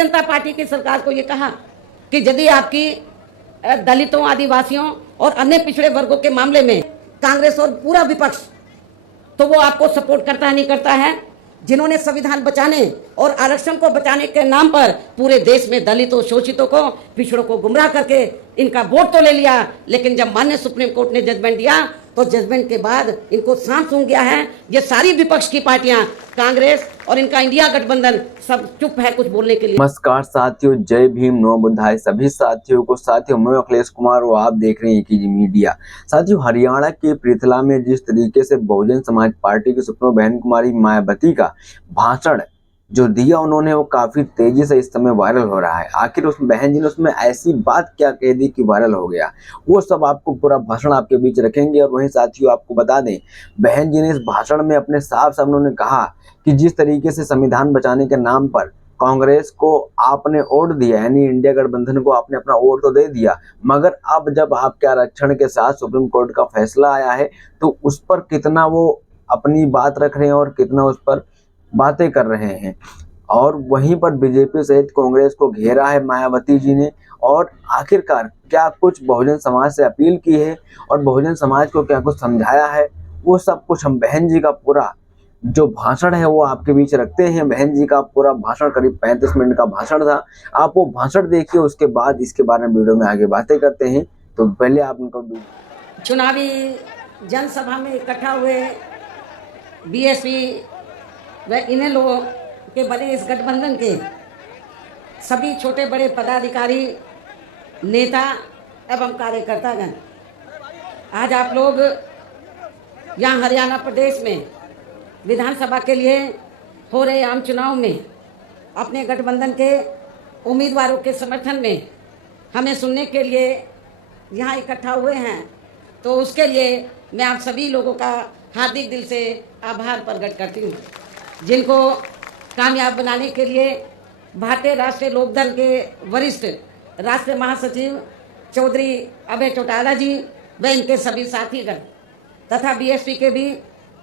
जनता party की सरकार को ये कहा कि यदि आपकी दलितों, आदिवासियों और अन्य पिछड़े वर्गों के मामले में कांग्रेस और पूरा विपक्ष तो वो आपको सपोर्ट करता नहीं करता है, जिन्होंने संविधान बचाने और आरक्षण को बचाने के नाम पर पूरे देश में दलितों, शोषितों को, पिछड़ों को गुमराह करके इनका वोट तो ले लिया, लेकिन जब माननीय सुप्रीम कोर्ट ने जजमेंट दिया तो जजमेंट के बाद इनको सांप सूंघ गया है। ये सारी विपक्ष की पार्टियां, कांग्रेस और इनका इंडिया गठबंधन सब चुप है कुछ बोलने के लिए। नमस्कार साथियों, जय भीम, नमो बुद्धाय सभी साथियों को। साथियों, मैं अखिलेश कुमार और आप देख रहे हैं एकेजी मीडिया। साथियों, हरियाणा के पृथला में जिस तरीके से बहुजन समाज पार्टी की सुप्रीमो बहन कुमारी मायावती का भाषण जो दिया उन्होंने, वो काफी तेजी से इस समय वायरल हो रहा है। आखिर उस बहन जी ने उसमें ऐसी बात क्या कह दी कि वायरल हो गया, वो सब आपको पूरा भाषण आपके बीच रखेंगे। और वहीं साथियों आपको बता दें, बहन जी ने इस भाषण में अपने साफ साफ उन्होंने कहा कि जिस तरीके से संविधान बचाने के नाम पर कांग्रेस को आपने वोट दिया, यानी इंडिया गठबंधन को आपने अपना वोट तो दे दिया, मगर अब जब आपके आरक्षण के साथ सुप्रीम कोर्ट का फैसला आया है तो उस पर कितना वो अपनी बात रख रहे हैं और कितना उस पर बातें कर रहे हैं। और वहीं पर बीजेपी सहित कांग्रेस को घेरा है मायावती जी ने। और आखिरकार क्या कुछ बहुजन समाज से अपील की है और बहुजन समाज को क्या कुछ समझाया है, वो सब कुछ हम बहन जी का पूरा जो भाषण है वो आपके बीच रखते हैं। बहन जी का पूरा भाषण करीब 35 मिनट का भाषण था। आप वो भाषण देखिए, उसके बाद इसके बारे में वीडियो में आगे बातें करते हैं। तो पहले आप उनको चुनावी जनसभा में इकट्ठा हुए बीएसपी व इन्हें लोगों के बने इस गठबंधन के सभी छोटे बड़े पदाधिकारी, नेता एवं कार्यकर्तागण, आज आप लोग यहाँ हरियाणा प्रदेश में विधानसभा के लिए हो रहे आम चुनाव में अपने गठबंधन के उम्मीदवारों के समर्थन में हमें सुनने के लिए यहाँ इकट्ठा हुए हैं। तो उसके लिए मैं आप सभी लोगों का हार्दिक दिल से आभार प्रकट करती हूँ, जिनको कामयाब बनाने के लिए भारतीय राष्ट्रीय लोकदल के वरिष्ठ राष्ट्रीय महासचिव चौधरी अभय चौटाला जी व इनके सभी साथीगण तथा बीएसपी के भी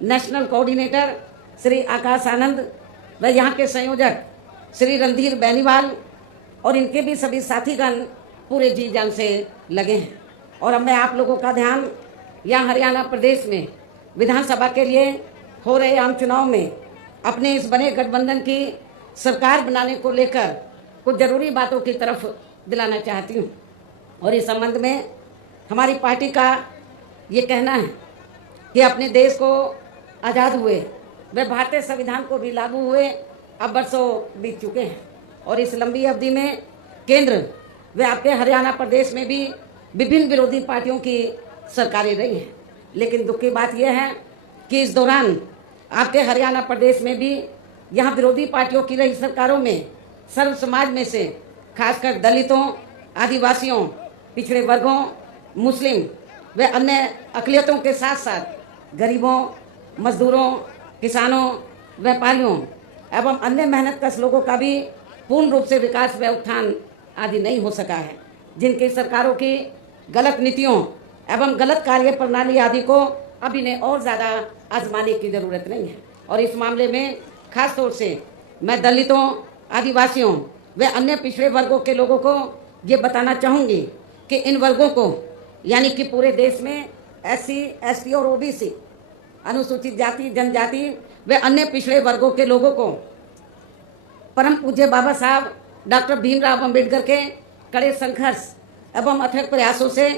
नेशनल कोऑर्डिनेटर श्री आकाश आनंद व यहाँ के संयोजक श्री रणधीर बेनीवाल और इनके भी सभी साथीगण पूरे जी जान से लगे हैं। और अब मैं आप लोगों का ध्यान यहाँ हरियाणा प्रदेश में विधानसभा के लिए हो रहे आम चुनाव में अपने इस बने गठबंधन की सरकार बनाने को लेकर कुछ ज़रूरी बातों की तरफ दिलाना चाहती हूँ। और इस संबंध में हमारी पार्टी का ये कहना है कि अपने देश को आज़ाद हुए व भारतीय संविधान को भी लागू हुए अब वर्षों बीत चुके हैं और इस लंबी अवधि में केंद्र व आपके हरियाणा प्रदेश में भी विभिन्न विरोधी पार्टियों की सरकारें रही हैं। लेकिन दुख की बात यह है कि इस दौरान आपके हरियाणा प्रदेश में भी यहाँ विरोधी पार्टियों की रही सरकारों में सर्व समाज में से खासकर दलितों, आदिवासियों, पिछड़े वर्गों, मुस्लिम व अन्य अक़लियतों के साथ साथ गरीबों, मजदूरों, किसानों, व्यापारियों एवं अन्य मेहनतकश लोगों का भी पूर्ण रूप से विकास व उत्थान आदि नहीं हो सका है, जिनकी सरकारों की गलत नीतियों एवं गलत कार्य प्रणाली आदि को अब इन्हें और ज़्यादा आजमाने की ज़रूरत नहीं है। और इस मामले में खास तौर से मैं दलितों, आदिवासियों व अन्य पिछड़े वर्गों के लोगों को ये बताना चाहूँगी कि इन वर्गों को यानी कि पूरे देश में SC, ST और OBC, अनुसूचित जाति, जनजाति व अन्य पिछड़े वर्गों के लोगों को परम पूज्य बाबा साहब डॉक्टर भीमराव अंबेडकर के कड़े संघर्ष एवं अथक प्रयासों से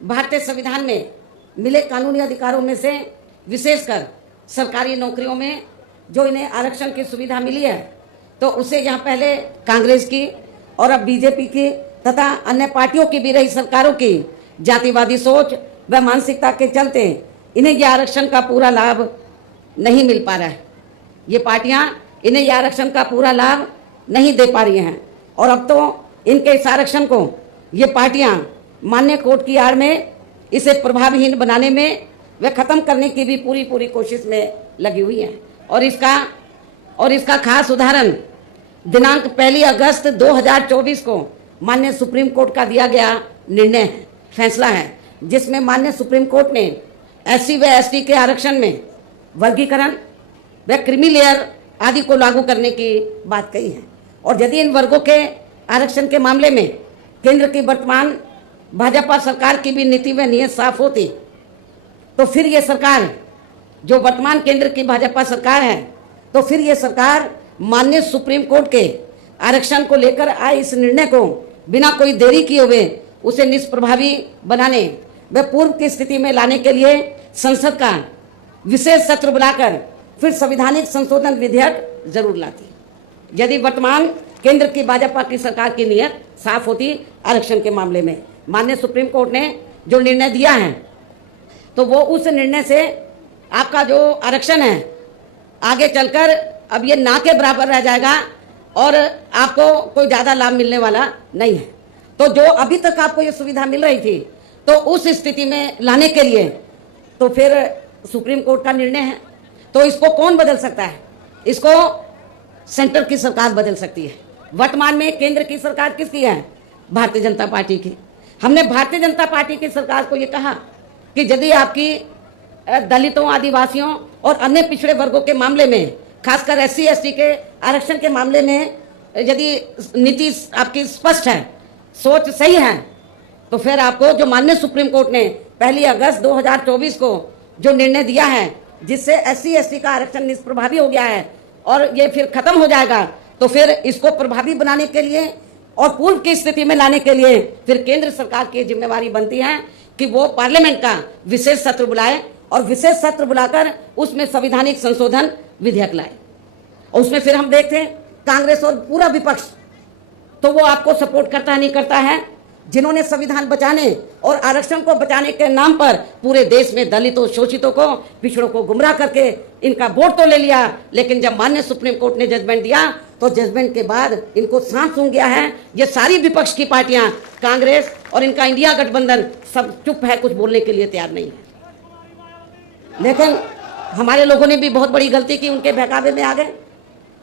भारतीय संविधान में मिले कानूनी अधिकारों में से विशेषकर सरकारी नौकरियों में जो इन्हें आरक्षण की सुविधा मिली है, तो उसे यहाँ पहले कांग्रेस की और अब बीजेपी की तथा अन्य पार्टियों की भी रही सरकारों की जातिवादी सोच व मानसिकता के चलते इन्हें यह आरक्षण का पूरा लाभ नहीं मिल पा रहा है। ये पार्टियाँ इन्हें यह आरक्षण का पूरा लाभ नहीं दे पा रही हैं और अब तो इनके इस आरक्षण को ये पार्टियाँ मान्य कोर्ट की आड़ में इसे प्रभावहीन बनाने में व ख़त्म करने की भी पूरी कोशिश में लगी हुई है। और इसका खास उदाहरण दिनांक 1 अगस्त 2024 को माननीय सुप्रीम कोर्ट का दिया गया निर्णय फैसला है, जिसमें माननीय सुप्रीम कोर्ट ने SC व ST के आरक्षण में वर्गीकरण व क्रीमी लेयर आदि को लागू करने की बात कही है। और यदि इन वर्गों के आरक्षण के मामले में केंद्र की वर्तमान भाजपा सरकार की भी नीति व नीयत साफ होती तो फिर ये सरकार, जो वर्तमान केंद्र की भाजपा सरकार है, तो फिर ये सरकार माननीय सुप्रीम कोर्ट के आरक्षण को लेकर आए इस निर्णय को बिना कोई देरी किए हुए उसे निष्प्रभावी बनाने व पूर्व की स्थिति में लाने के लिए संसद का विशेष सत्र बुलाकर फिर संवैधानिक संशोधन विधेयक जरूर लाती। यदि वर्तमान केंद्र की भाजपा की सरकार की नीयत साफ होती आरक्षण के मामले में, माननीय सुप्रीम कोर्ट ने जो निर्णय दिया है तो वो उस निर्णय से आपका जो आरक्षण है आगे चलकर अब ये ना के बराबर रह जाएगा और आपको कोई ज़्यादा लाभ मिलने वाला नहीं है। तो जो अभी तक आपको ये सुविधा मिल रही थी तो उस स्थिति में लाने के लिए तो फिर सुप्रीम कोर्ट का निर्णय है, तो इसको कौन बदल सकता है? इसको सेंटर की सरकार बदल सकती है। वर्तमान में केंद्र की सरकार किसकी है? भारतीय जनता पार्टी की। हमने भारतीय जनता पार्टी की सरकार को ये कहा कि यदि आपकी दलितों, आदिवासियों और अन्य पिछड़े वर्गों के मामले में, खासकर SC ST के आरक्षण के मामले में यदि नीति आपकी स्पष्ट है, सोच सही है, तो फिर आपको जो माननीय सुप्रीम कोर्ट ने 1 अगस्त 2024 को जो निर्णय दिया है जिससे SC ST का आरक्षण निष्प्रभावी हो गया है और ये फिर खत्म हो जाएगा, तो फिर इसको प्रभावी बनाने के लिए और पूर्व की स्थिति में लाने के लिए फिर केंद्र सरकार की जिम्मेवारी बनती है कि वो पार्लियामेंट का विशेष सत्र बुलाए और विशेष सत्र बुलाकर उसमें संवैधानिक संशोधन विधेयक लाए। और उसमें फिर हम देखते हैं कांग्रेस और पूरा विपक्ष तो वो आपको सपोर्ट करता नहीं करता है, जिन्होंने संविधान बचाने और आरक्षण को बचाने के नाम पर पूरे देश में दलितों, शोषितों को, पिछड़ों को गुमराह करके इनका वोट तो ले लिया, लेकिन जब माननीय सुप्रीम कोर्ट ने जजमेंट दिया तो जजमेंट के बाद इनको सांस सूंघ गया है। ये सारी विपक्ष की पार्टियां, कांग्रेस और इनका इंडिया गठबंधन सब चुप है, कुछ बोलने के लिए तैयार नहीं है। लेकिन हमारे लोगों ने भी बहुत बड़ी गलती की, उनके बहकावे में आ गए।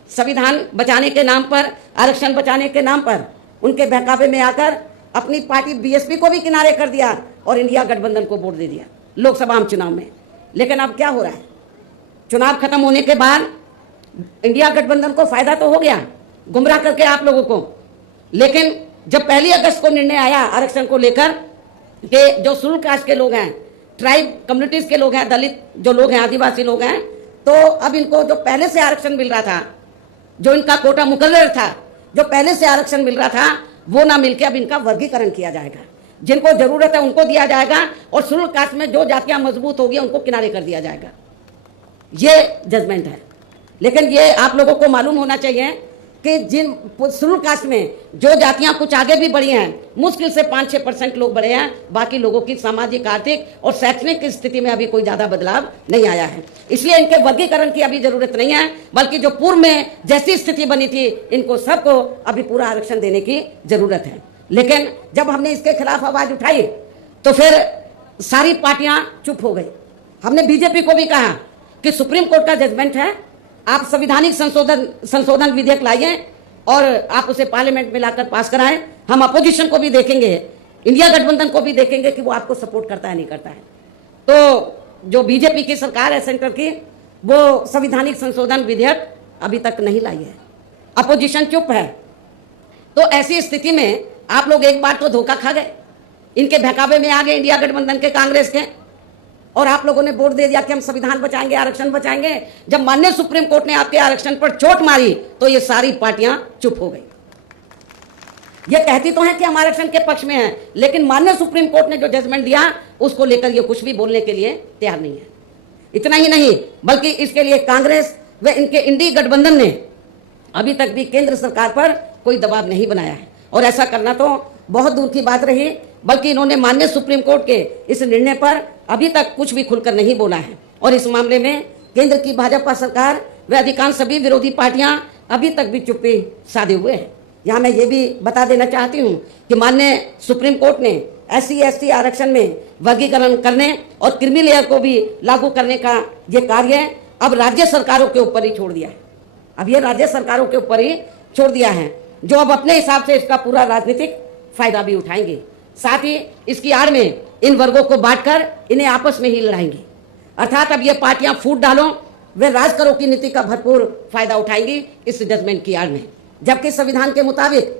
संविधान बचाने के नाम पर, आरक्षण बचाने के नाम पर उनके बहकावे में आकर अपनी पार्टी BSP को भी किनारे कर दिया और इंडिया गठबंधन को वोट दे दिया लोकसभा चुनाव में। लेकिन अब क्या हो रहा है? चुनाव खत्म होने के बाद इंडिया गठबंधन को फायदा तो हो गया गुमराह करके आप लोगों को, लेकिन जब 1 अगस्त को निर्णय आया आरक्षण को लेकर कि जो शेड्यूल कास्ट के लोग हैं, ट्राइब कम्युनिटीज के लोग हैं, दलित जो लोग हैं, आदिवासी लोग हैं, तो अब इनको जो पहले से आरक्षण मिल रहा था, जो इनका कोटा मुकर्रर था, जो पहले से आरक्षण मिल रहा था, वो ना मिलके अब इनका वर्गीकरण किया जाएगा। जिनको जरूरत है उनको दिया जाएगा और शेड्यूल कास्ट में जो जातियां मजबूत होगी उनको किनारे कर दिया जाएगा। ये जजमेंट है। लेकिन ये आप लोगों को मालूम होना चाहिए कि जिन शेड्यूल कास्ट में जो जातियां कुछ आगे भी बढ़ी हैं, मुश्किल से 5-6% लोग बढ़े हैं, बाकी लोगों की सामाजिक, आर्थिक और शैक्षणिक स्थिति में अभी कोई ज्यादा बदलाव नहीं आया है। इसलिए इनके वर्गीकरण की अभी जरूरत नहीं है, बल्कि जो पूर्व में जैसी स्थिति बनी थी इनको सबको अभी पूरा आरक्षण देने की जरूरत है। लेकिन जब हमने इसके खिलाफ आवाज उठाई तो फिर सारी पार्टियां चुप हो गई। हमने BJP को भी कहा कि सुप्रीम कोर्ट का जजमेंट है, आप संवैधानिक संशोधन विधेयक लाइए और आप उसे पार्लियामेंट में लाकर पास कराएं। हम अपोजिशन को भी देखेंगे, इंडिया गठबंधन को भी देखेंगे कि वो आपको सपोर्ट करता है नहीं करता है। तो जो BJP की सरकार है सेंटर की, वो संवैधानिक संशोधन विधेयक अभी तक नहीं लाई है, अपोजिशन चुप है। तो ऐसी स्थिति में आप लोग एक बार तो धोखा खा गए, इनके बहकावे में आ गए इंडिया गठबंधन के, कांग्रेस के, और आप लोगों ने वोट दे दिया कि हम संविधान बचाएंगे, आरक्षण बचाएंगे। जब माननीय सुप्रीम कोर्ट ने आपके आरक्षण पर चोट मारी तो ये सारी पार्टियां चुप हो गई। ये कहती तो हैं कि हम आरक्षण के पक्ष में हैं, लेकिन माननीय सुप्रीम कोर्ट ने जो जजमेंट दिया उसको लेकर ये कुछ भी बोलने के लिए तैयार नहीं है। इतना ही नहीं, बल्कि इसके लिए कांग्रेस व इनके इंडिया गठबंधन ने अभी तक भी केंद्र सरकार पर कोई दबाव नहीं बनाया है, और ऐसा करना तो बहुत दूर की बात रही, बल्कि इन्होंने माननीय सुप्रीम कोर्ट के इस निर्णय पर अभी तक कुछ भी खुलकर नहीं बोला है। और इस मामले में केंद्र की भाजपा सरकार व अधिकांश सभी विरोधी पार्टियां अभी तक भी चुप्पी साधे हुए हैं। यहाँ मैं ये भी बता देना चाहती हूँ कि माननीय सुप्रीम कोर्ट ने SC ST आरक्षण में वर्गीकरण करने और क्रीमी लेयर को भी लागू करने का ये कार्य अब राज्य सरकारों के ऊपर ही छोड़ दिया है। अब ये राज्य सरकारों के ऊपर ही छोड़ दिया है, जो अब अपने हिसाब से इसका पूरा राजनीतिक फायदा भी उठाएंगे। साथ ही इसकी आड़ में इन वर्गों को बांटकर इन्हें आपस में ही लड़ाएंगे। अर्थात अब ये पार्टियां फूट डालो वे राज करो की नीति का भरपूर फायदा उठाएंगी इस जजमेंट की आड़ में। जबकि संविधान के मुताबिक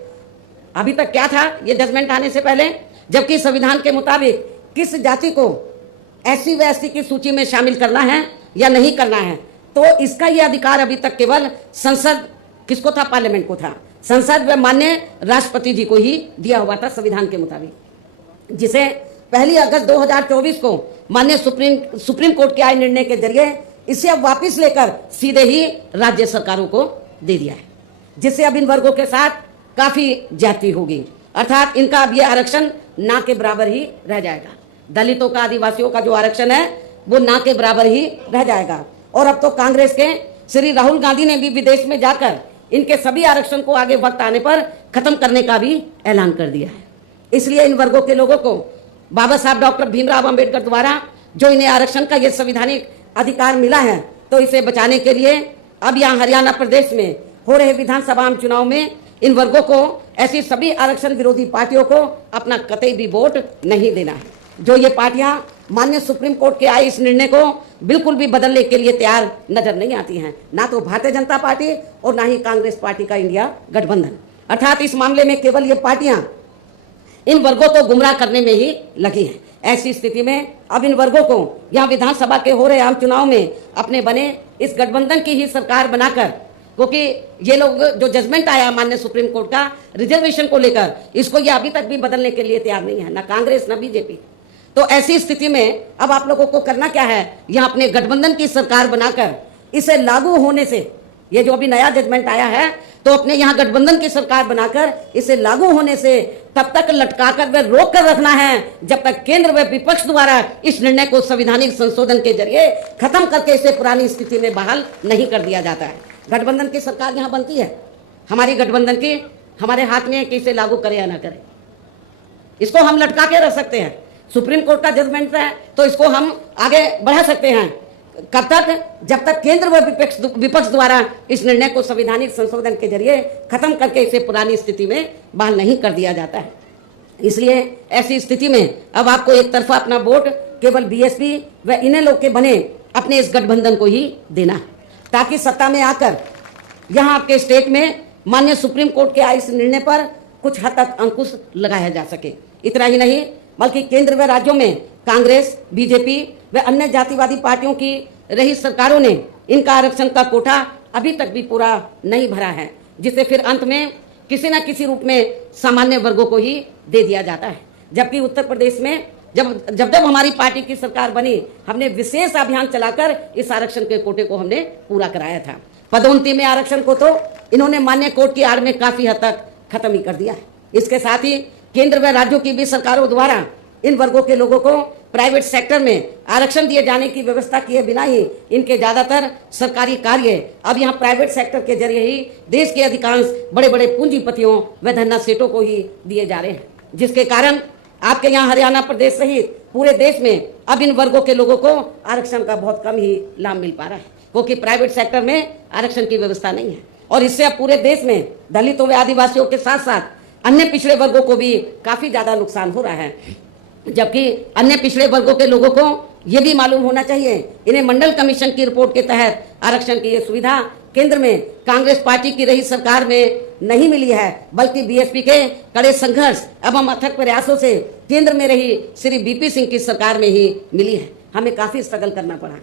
अभी तक क्या था ये जजमेंट आने से पहले, जबकि संविधान के मुताबिक किस जाति को एससी व एसटी की सूची में शामिल करना है या नहीं करना है, तो इसका यह अधिकार अभी तक केवल संसद किसको था, पार्लियामेंट को था। संसद व माननीय राष्ट्रपति जी को ही दिया हुआ था संविधान के मुताबिक, जिसे 1 अगस्त 2024 को माननीय सुप्रीम कोर्ट के आए निर्णय के जरिए इसे अब वापस लेकर सीधे ही राज्य सरकारों को दे दिया है, जिससे अब इन वर्गों के साथ काफी ज्यादती होगी। अर्थात इनका अब यह आरक्षण ना के बराबर ही रह जाएगा। दलितों का, आदिवासियों का जो आरक्षण है वो ना के बराबर ही रह जाएगा। और अब तो कांग्रेस के श्री राहुल गांधी ने भी विदेश में जाकर इनके सभी आरक्षण को आगे वक्त आने पर खत्म करने का भी ऐलान कर दिया है। इसलिए इन वर्गों के लोगों को बाबा साहब डॉक्टर भीमराव अंबेडकर द्वारा जो इन्हें आरक्षण का यह संवैधानिक अधिकार मिला है, तो इसे बचाने के लिए अब यहाँ हरियाणा प्रदेश में हो रहे विधानसभा चुनाव में इन वर्गों को, ऐसी सभी आरक्षण विरोधी पार्टियों को अपना कतई भी वोट नहीं देना है। जो ये पार्टियां माननीय सुप्रीम कोर्ट के आए इस निर्णय को बिल्कुल भी बदलने के लिए तैयार नजर नहीं आती हैं, ना तो भारतीय जनता पार्टी और ना ही कांग्रेस पार्टी का इंडिया गठबंधन। अर्थात इस मामले में केवल ये पार्टियां इन वर्गों को गुमराह करने में ही लगी हैं। ऐसी स्थिति में अब इन वर्गों को यहाँ विधानसभा के हो रहे आम चुनाव में अपने बने इस गठबंधन की ही सरकार बनाकर, क्योंकि ये लोग जो जजमेंट आया माननीय सुप्रीम कोर्ट का रिजर्वेशन को लेकर, इसको ये अभी तक भी बदलने के लिए तैयार नहीं है, ना कांग्रेस ना बीजेपी। तो ऐसी स्थिति में अब आप लोगों को करना क्या है, यहाँ अपने गठबंधन की सरकार बनाकर इसे लागू होने से, ये जो अभी नया जजमेंट आया है, तो अपने यहाँ गठबंधन की सरकार बनाकर इसे लागू होने से तब तक लटकाकर व रोक कर रखना है जब तक केंद्र व विपक्ष द्वारा इस निर्णय को संवैधानिक संशोधन के जरिए खत्म करके इसे पुरानी स्थिति में बहाल नहीं कर दिया जाता है। गठबंधन की सरकार यहाँ बनती है, हमारी गठबंधन की हमारे हाथ में है कि इसे लागू करे या ना करे। इसको हम लटका के रख सकते हैं, सुप्रीम कोर्ट का जजमेंट है तो इसको हम आगे बढ़ा सकते हैं, कब तक, जब तक केंद्र व विपक्ष द्वारा इस निर्णय को संवैधानिक संशोधन के जरिए खत्म करके इसे पुरानी स्थिति में बहाल नहीं कर दिया जाता है। इसलिए ऐसी स्थिति में अब आपको एक तरफा अपना वोट केवल बीएसपी व इन्हें लोग के बने अपने इस गठबंधन को ही देना है, ताकि सत्ता में आकर यहाँ आपके स्टेट में माननीय सुप्रीम कोर्ट के आए इस निर्णय पर कुछ हद तक अंकुश लगाया जा सके। इतना ही नहीं बल्कि केंद्र व राज्यों में कांग्रेस, बीजेपी व अन्य जातिवादी पार्टियों की रही सरकारों ने इनका आरक्षण का कोटा अभी तक भी पूरा नहीं भरा है, जिसे फिर अंत में किसी न किसी रूप में सामान्य वर्गों को ही दे दिया जाता है। जबकि उत्तर प्रदेश में जब हमारी पार्टी की सरकार बनी, हमने विशेष अभियान चलाकर इस आरक्षण के कोटे को हमने पूरा कराया था। पदोन्नति में आरक्षण को तो इन्होंने मान्य कोर्ट की आड़ में काफी हद तक खत्म ही कर दिया है। इसके साथ ही केंद्र व राज्यों की भी सरकारों द्वारा इन वर्गों के लोगों को प्राइवेट सेक्टर में आरक्षण दिए जाने की व्यवस्था किए बिना ही इनके ज्यादातर सरकारी कार्य अब यहाँ प्राइवेट सेक्टर के जरिए ही देश के अधिकांश बड़े बड़े पूंजीपतियों व धन्ना सेठों को ही दिए जा रहे हैं, जिसके कारण आपके यहाँ हरियाणा प्रदेश सहित पूरे देश में अब इन वर्गों के लोगों को आरक्षण का बहुत कम ही लाभ मिल पा रहा है, क्योंकि प्राइवेट सेक्टर में आरक्षण की व्यवस्था नहीं है। और इससे अब पूरे देश में दलितों व आदिवासियों के साथ साथ अन्य पिछड़े वर्गों को भी काफी ज्यादा नुकसान हो रहा है। जबकि अन्य पिछड़े वर्गों के लोगों को यह भी मालूम होना चाहिए, इन्हें मंडल कमीशन की रिपोर्ट के तहत आरक्षण की यह सुविधा केंद्र में कांग्रेस पार्टी की रही सरकार में नहीं मिली है, बल्कि बीएसपी के कड़े संघर्ष एवं अथक प्रयासों से केंद्र में रही श्री बीपी सिंह की सरकार में ही मिली है। हमें काफी स्ट्रगल करना पड़ा,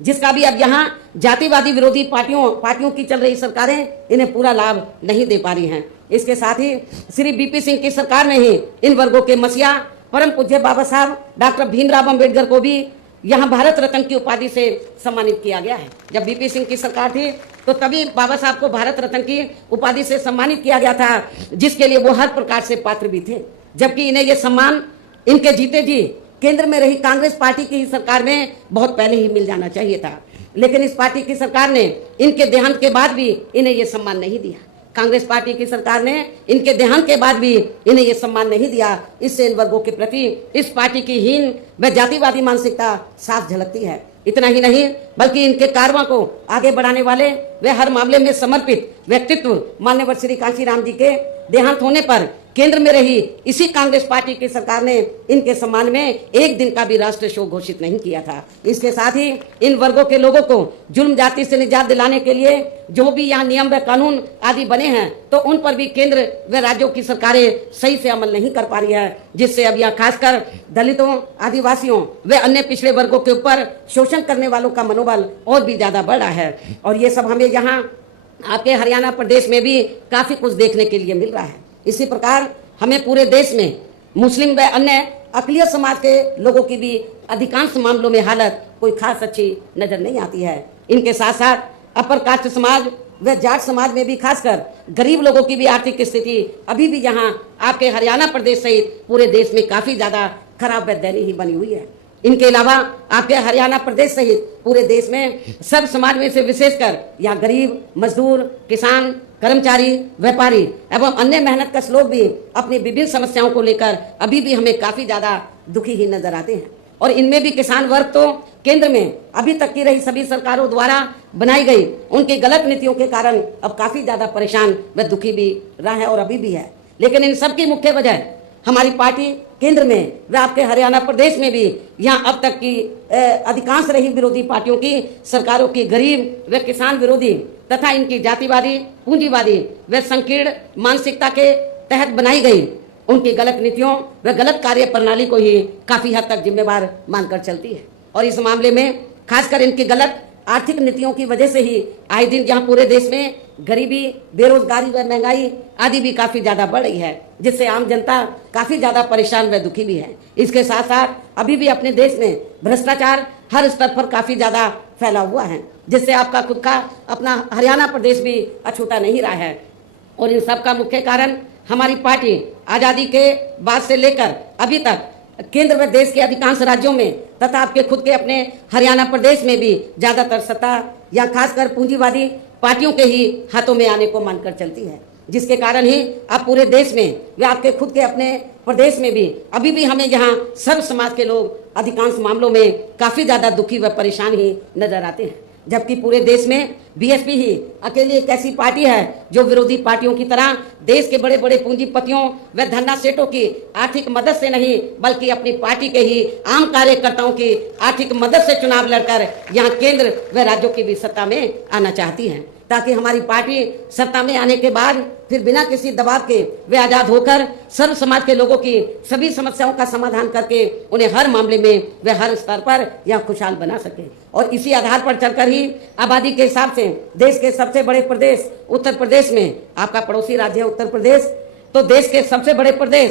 जिसका भी अब यहाँ जातिवादी विरोधी पार्टियों की चल रही सरकारें इन्हें पूरा लाभ नहीं दे पा रही हैं। इसके साथ ही श्री बीपी सिंह की सरकार में ही इन वर्गों के मसीहा परम पूज्य बाबा साहब डॉक्टर भीमराव अंबेडकर को भी यहाँ भारत रत्न की उपाधि से सम्मानित किया गया है। जब बीपी सिंह की सरकार थी तो तभी बाबा साहब को भारत रत्न की उपाधि से सम्मानित किया गया था, जिसके लिए वो हर प्रकार से पात्र भी थे। जबकि इन्हें ये सम्मान इनके जीते जी केंद्र में रही कांग्रेस पार्टी की ही सरकार में बहुत पहले ही मिल जाना चाहिए था, लेकिन इस पार्टी की सरकार ने इनके देहांत के बाद भी इन्हें ये सम्मान नहीं दिया। कांग्रेस पार्टी की सरकार ने इनके देहांत के बाद भी इन्हें यह सम्मान नहीं दिया। इससे इन वर्गों के प्रति इस पार्टी की हीन व जातिवादी मानसिकता साफ झलकती है। इतना ही नहीं बल्कि इनके कारवां को आगे बढ़ाने वाले व हर मामले में समर्पित व्यक्तित्व मान्यवर श्री कांशीराम जी के देहांत होने पर केंद्र में रही इसी कांग्रेस पार्टी की सरकार ने इनके सम्मान में एक दिन का भी राष्ट्रीय शोक घोषित नहीं किया था। इसके साथ ही इन वर्गों के लोगों को जुल्म जाति से निजात दिलाने के लिए जो भी यहाँ नियम व कानून आदि बने हैं तो उन पर भी केंद्र व राज्यों की सरकारें सही से अमल नहीं कर पा रही है, जिससे अब यहाँ खासकर दलितों, आदिवासियों व अन्य पिछड़े वर्गों के ऊपर शोषण करने वालों का मनोबल और भी ज्यादा बढ़ रहा है। और ये सब हमें यहाँ आपके हरियाणा प्रदेश में भी काफी कुछ देखने के लिए मिल रहा है। इसी प्रकार हमें पूरे देश में मुस्लिम व अन्य अक़लियत समाज के लोगों की भी अधिकांश मामलों में हालत कोई खास अच्छी नजर नहीं आती है। इनके साथ साथ अपर कास्ट समाज व जाट समाज में भी खासकर गरीब लोगों की भी आर्थिक स्थिति अभी भी यहाँ आपके हरियाणा प्रदेश सहित पूरे देश में काफी ज्यादा खराब व दयनीय ही बनी हुई है। इनके अलावा आपके हरियाणा प्रदेश सहित पूरे देश में सब समाज में से विशेषकर यहाँ गरीब, मजदूर, किसान, कर्मचारी, व्यापारी एवं अन्य मेहनतकश लोग भी अपनी विभिन्न समस्याओं को लेकर अभी भी हमें काफी ज्यादा दुखी ही नजर आते हैं। और इनमें भी किसान वर्ग तो केंद्र में अभी तक की रही सभी सरकारों द्वारा बनाई गई उनकी गलत नीतियों के कारण अब काफी ज्यादा परेशान व दुखी भी रहा है और अभी भी है। लेकिन इन सब की मुख्य वजह हमारी पार्टी केंद्र में व आपके हरियाणा प्रदेश में भी यहाँ अब तक की अधिकांश रही विरोधी पार्टियों की सरकारों की गरीब व किसान विरोधी तथा इनकी जातिवादी, पूंजीवादी व संकीर्ण मानसिकता के तहत बनाई गई उनकी गलत नीतियों व गलत कार्य प्रणाली को ही काफी हद तक जिम्मेवार मानकर चलती है। और इस मामले में खासकर इनकी गलत आर्थिक नीतियों की वजह से ही आए दिन जहां पूरे देश में गरीबी, बेरोजगारी व महंगाई आदि भी काफी ज्यादा बढ़ रही है, जिससे आम जनता काफी ज्यादा परेशान व दुखी भी है। इसके साथ साथ अभी भी अपने देश में भ्रष्टाचार हर स्तर पर काफी ज्यादा फैला हुआ है, जिससे आपका खुद का अपना हरियाणा प्रदेश भी अछूता नहीं रहा है। और इन सब का मुख्य कारण हमारी पार्टी आजादी के बाद से लेकर अभी तक केंद्र व देश के अधिकांश राज्यों में तथा आपके खुद के अपने हरियाणा प्रदेश में भी ज्यादातर सत्ता या खासकर पूंजीवादी पार्टियों के ही हाथों में आने को मानकर चलती है, जिसके कारण ही अब पूरे देश में व आपके खुद के अपने प्रदेश में भी अभी भी हमें यहाँ सर्व समाज के लोग अधिकांश मामलों में काफी ज्यादा दुखी व परेशान ही नजर आते हैं। जबकि पूरे देश में बीएसपी ही अकेली एक ऐसी पार्टी है जो विरोधी पार्टियों की तरह देश के बड़े बड़े पूंजीपतियों व धन्ना सेठों की आर्थिक मदद से नहीं बल्कि अपनी पार्टी के ही आम कार्यकर्ताओं की आर्थिक मदद से चुनाव लड़कर यहाँ केंद्र व राज्यों की भी सत्ता में आना चाहती है, ताकि हमारी पार्टी सत्ता में आने के बाद फिर बिना किसी दबाव के वे आजाद होकर सर्व समाज के लोगों की सभी समस्याओं का समाधान करके उन्हें हर मामले में वे हर स्तर पर यह खुशहाल बना सके। और इसी आधार पर चलकर ही आबादी के हिसाब से देश के सबसे बड़े प्रदेश उत्तर प्रदेश में, आपका पड़ोसी राज्य है उत्तर प्रदेश, तो देश के सबसे बड़े प्रदेश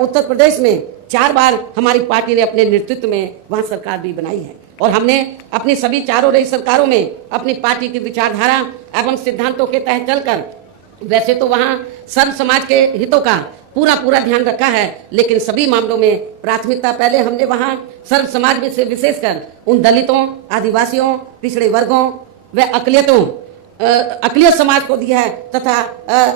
उत्तर प्रदेश में 4 बार हमारी पार्टी ने अपने नेतृत्व में वहाँ सरकार भी बनाई है। और हमने अपनी सभी चारों रही सरकारों में अपनी पार्टी की विचारधारा एवं सिद्धांतों के तहत चलकर वैसे तो वहाँ सर्व समाज के हितों का पूरा ध्यान रखा है, लेकिन सभी मामलों में प्राथमिकता पहले हमने वहाँ सर्व समाज में से विशेषकर उन दलितों, आदिवासियों, पिछड़े वर्गों व अक़लियत समाज को दिया है तथा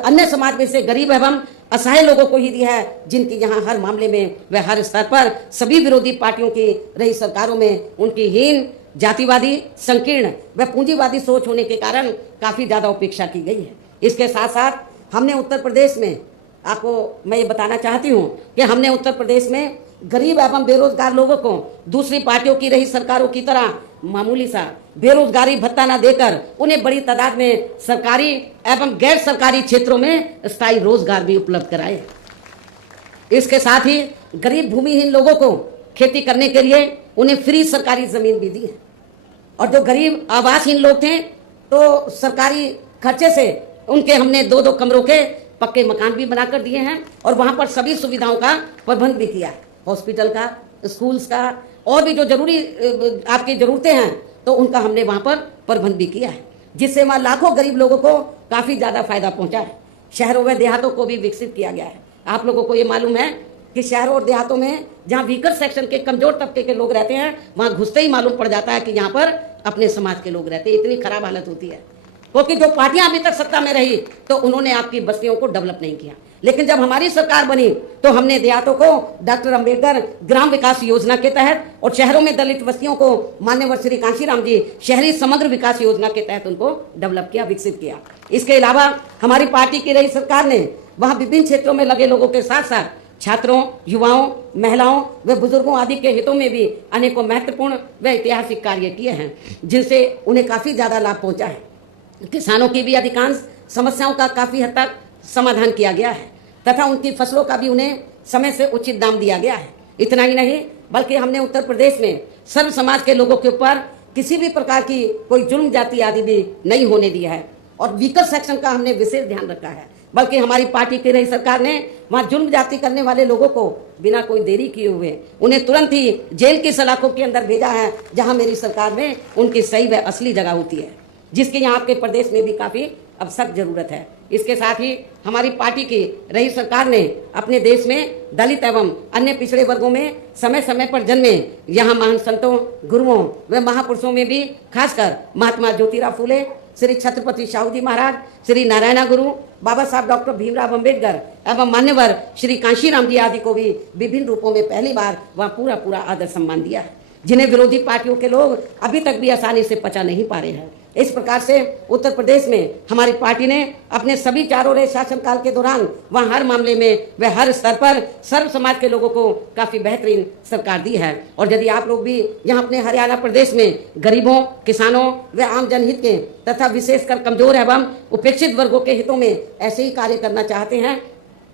अन्य समाज में से गरीब एवं असहाय लोगों को ही दिया है, जिनकी यहाँ हर मामले में व हर स्तर पर सभी विरोधी पार्टियों की रही सरकारों में उनकी हीन, जातिवादी, संकीर्ण व पूंजीवादी सोच होने के कारण काफी ज्यादा उपेक्षा की गई है। इसके साथ साथ हमने उत्तर प्रदेश में, आपको मैं ये बताना चाहती हूँ कि हमने उत्तर प्रदेश में गरीब एवं बेरोजगार लोगों को दूसरी पार्टियों की रही सरकारों की तरह मामूली सा बेरोजगारी भत्ता न देकर उन्हें बड़ी तादाद में सरकारी एवं गैर सरकारी क्षेत्रों में स्थायी रोजगार भी उपलब्ध कराए। इसके साथ ही गरीब भूमिहीन लोगों को खेती करने के लिए उन्हें फ्री सरकारी जमीन भी दी है। और जो गरीब आवासहीन लोग थे तो सरकारी खर्चे से उनके हमने 2-2 कमरों के पक्के मकान भी बनाकर दिए हैं और वहां पर सभी सुविधाओं का प्रबंध भी किया है, हॉस्पिटल का, स्कूल्स का और भी जो जरूरी आपकी जरूरतें हैं तो उनका हमने वहां पर प्रबंध भी किया है, जिससे वहां लाखों गरीब लोगों को काफी ज्यादा फायदा पहुंचा है। शहरों व देहातों को भी विकसित किया गया है। आप लोगों को ये मालूम है कि शहरों और देहातों में जहाँ वीकर सेक्शन के कमजोर तबके के लोग रहते हैं वहां घुसते ही मालूम पड़ जाता है कि यहाँ पर अपने समाज के लोग रहते हैं। इतनी खराब हालत होती है क्योंकि जो पार्टियां अभी तक सत्ता में रही तो उन्होंने आपकी बस्तियों को डेवलप नहीं किया, लेकिन जब हमारी सरकार बनी तो हमने देहातों को डॉक्टर अंबेडकर ग्राम विकास योजना के तहत और शहरों में दलित बस्तियों को मान्यवर श्री कांशीराम जी शहरी समग्र विकास योजना के तहत उनको डेवलप किया, विकसित किया। इसके अलावा हमारी पार्टी की रही सरकार ने वहाँ विभिन्न क्षेत्रों में लगे लोगों के साथ साथ छात्रों, युवाओं, महिलाओं व बुजुर्गों आदि के हितों में भी अनेकों महत्वपूर्ण व ऐतिहासिक कार्य किए हैं, जिनसे उन्हें काफ़ी ज़्यादा लाभ पहुंचा है। किसानों की भी अधिकांश समस्याओं का काफ़ी हद तक समाधान किया गया है तथा उनकी फसलों का भी उन्हें समय से उचित दाम दिया गया है। इतना ही नहीं, बल्कि हमने उत्तर प्रदेश में सर्व समाज के लोगों के ऊपर किसी भी प्रकार की कोई जुल्म जाति आदि भी नहीं होने दिया है और वीकर सेक्शन का हमने विशेष ध्यान रखा है। बल्कि हमारी पार्टी की रही सरकार ने वहाँ जुल्म जाति करने वाले लोगों को बिना कोई देरी किए हुए उन्हें तुरंत ही जेल की सलाखों के अंदर भेजा है, जहाँ मेरी सरकार में उनकी सही व असली जगह होती है, जिसकी यहाँ के प्रदेश में भी काफ़ी अब सख्त जरूरत है। इसके साथ ही हमारी पार्टी की रही सरकार ने अपने देश में दलित एवं अन्य पिछड़े वर्गों में समय समय पर जन्मे यहाँ महान संतों, गुरुओं व महापुरुषों में भी खासकर महात्मा ज्योतिराव फूले, श्री छत्रपति शाहू जी महाराज, श्री नारायण गुरु, बाबा साहब डॉक्टर भीमराव अंबेडकर एवं मान्यवर श्री कांशीराम जी आदि को भी विभिन्न रूपों में पहली बार वहाँ पूरा आदर सम्मान दिया है, जिन्हें विरोधी पार्टियों के लोग अभी तक भी आसानी से पचा नहीं पा रहे हैं। इस प्रकार से उत्तर प्रदेश में हमारी पार्टी ने अपने सभी चारों रहे शासनकाल के दौरान वहाँ हर मामले में व हर स्तर पर सर्व समाज के लोगों को काफ़ी बेहतरीन सरकार दी है। और यदि आप लोग भी यहाँ अपने हरियाणा प्रदेश में गरीबों, किसानों व आम जनहित के तथा विशेषकर कमजोर एवं उपेक्षित वर्गों के हितों में ऐसे ही कार्य करना चाहते हैं,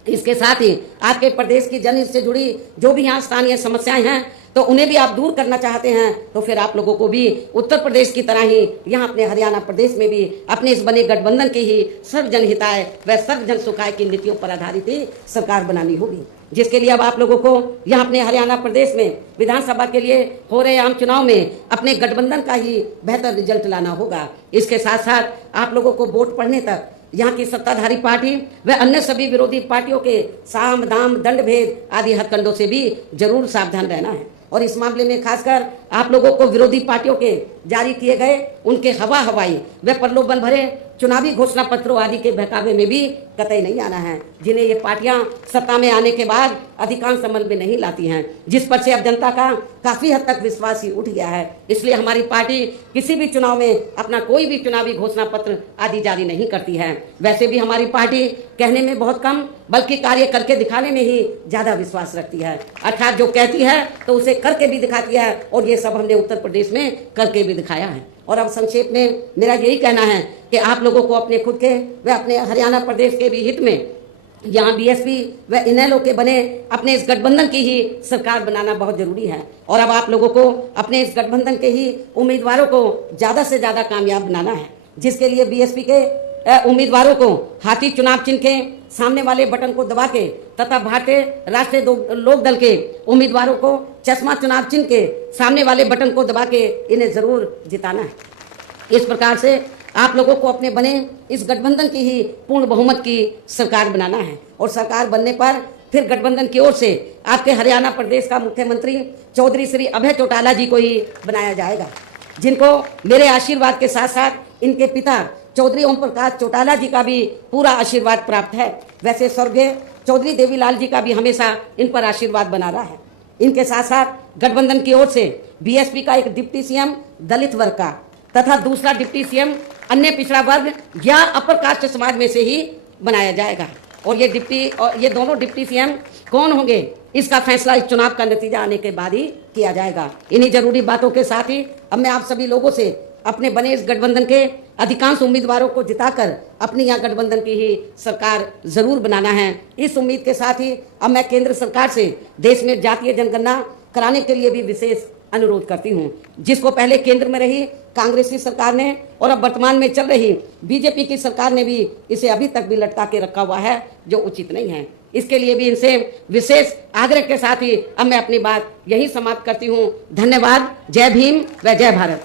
इसके साथ ही आपके प्रदेश की जनहित से जुड़ी जो भी यहाँ स्थानीय समस्याएं हैं तो उन्हें भी आप दूर करना चाहते हैं, तो फिर आप लोगों को भी उत्तर प्रदेश की तरह ही यहाँ अपने हरियाणा प्रदेश में भी अपने इस बने गठबंधन की ही सर्व जनहिताय व सर्व जन सुखाय की नीतियों पर आधारित ही सरकार बनानी होगी, जिसके लिए अब आप लोगों को यहाँ अपने हरियाणा प्रदेश में विधानसभा के लिए हो रहे आम चुनाव में अपने गठबंधन का ही बेहतर रिजल्ट लाना होगा। इसके साथ साथ आप लोगों को वोट पड़ने तक यहाँ की सत्ताधारी पार्टी व अन्य सभी विरोधी पार्टियों के साम दाम दंड भेद आदि हथकंडों से भी जरूर सावधान रहना है। और इस मामले में खासकर आप लोगों को विरोधी पार्टियों के जारी किए गए उनके हवाई व प्रलोभन भरे चुनावी घोषणा पत्रों आदि के बहकावे में भी कतई नहीं आना है, जिन्हें ये पार्टियां सत्ता में आने के बाद अधिकांश अमल में नहीं लाती हैं, जिस पर से अब जनता का काफी हद तक विश्वास ही उठ गया है। इसलिए हमारी पार्टी किसी भी चुनाव में अपना कोई भी चुनावी घोषणा पत्र आदि जारी नहीं करती है। वैसे भी हमारी पार्टी कहने में बहुत कम बल्कि कार्य करके दिखाने में ही ज्यादा विश्वास रखती है, अर्थात जो कहती है तो उसे करके भी दिखाती है, और ये सब हमने उत्तर प्रदेश में करके भी दिखाया है। और अब संक्षेप में मेरा यही कहना है कि आप लोगों को अपने खुद के व अपने हरियाणा प्रदेश के भी हित में यहाँ बीएसपी व इनेलो के बने अपने इस गठबंधन की ही सरकार बनाना बहुत जरूरी है। और अब आप लोगों को अपने इस गठबंधन के ही उम्मीदवारों को ज़्यादा से ज़्यादा कामयाब बनाना है, जिसके लिए बीएसपी के उम्मीदवारों को हाथी चुनाव चिन्ह के सामने वाले बटन को दबा के तथा भारतीय राष्ट्रीय लोक दल के उम्मीदवारों को चश्मा चुनाव चिन्ह के सामने वाले बटन को दबा के इन्हें जरूर जिताना है। इस प्रकार से आप लोगों को अपने बने इस गठबंधन की ही पूर्ण बहुमत की सरकार बनाना है, और सरकार बनने पर फिर गठबंधन की ओर से आपके हरियाणा प्रदेश का मुख्यमंत्री चौधरी श्री अभय चौटाला जी को ही बनाया जाएगा, जिनको मेरे आशीर्वाद के साथ साथ इनके पिता चौधरी ओम प्रकाश चौटाला जी का भी पूरा आशीर्वाद प्राप्त है। वैसे स्वर्गीय चौधरी देवीलाल जी का भी हमेशा इन पर आशीर्वाद बना रहा है। इनके साथ साथ गठबंधन की ओर से बीएसपी का एक डिप्टी सीएम दलित वर्ग का तथा दूसरा डिप्टी सीएम अन्य पिछड़ा वर्ग या अपर कास्ट समाज में से ही बनाया जाएगा। और ये दोनों डिप्टी सीएम कौन होंगे इसका फैसला इस चुनाव का नतीजा आने के बाद ही किया जाएगा। इन्हीं जरूरी बातों के साथ ही अब मैं आप सभी लोगों से अपने बने इस गठबंधन के अधिकांश उम्मीदवारों को जिताकर अपनी यहाँ गठबंधन की ही सरकार जरूर बनाना है। इस उम्मीद के साथ ही अब मैं केंद्र सरकार से देश में जातीय जनगणना कराने के लिए भी विशेष अनुरोध करती हूँ, जिसको पहले केंद्र में रही कांग्रेसी सरकार ने और अब वर्तमान में चल रही बीजेपी की सरकार ने भी इसे अभी तक भी लटका के रखा हुआ है, जो उचित नहीं है। इसके लिए भी इनसे विशेष आग्रह के साथ ही अब मैं अपनी बात यही समाप्त करती हूँ। धन्यवाद। जय भीम व जय भारत।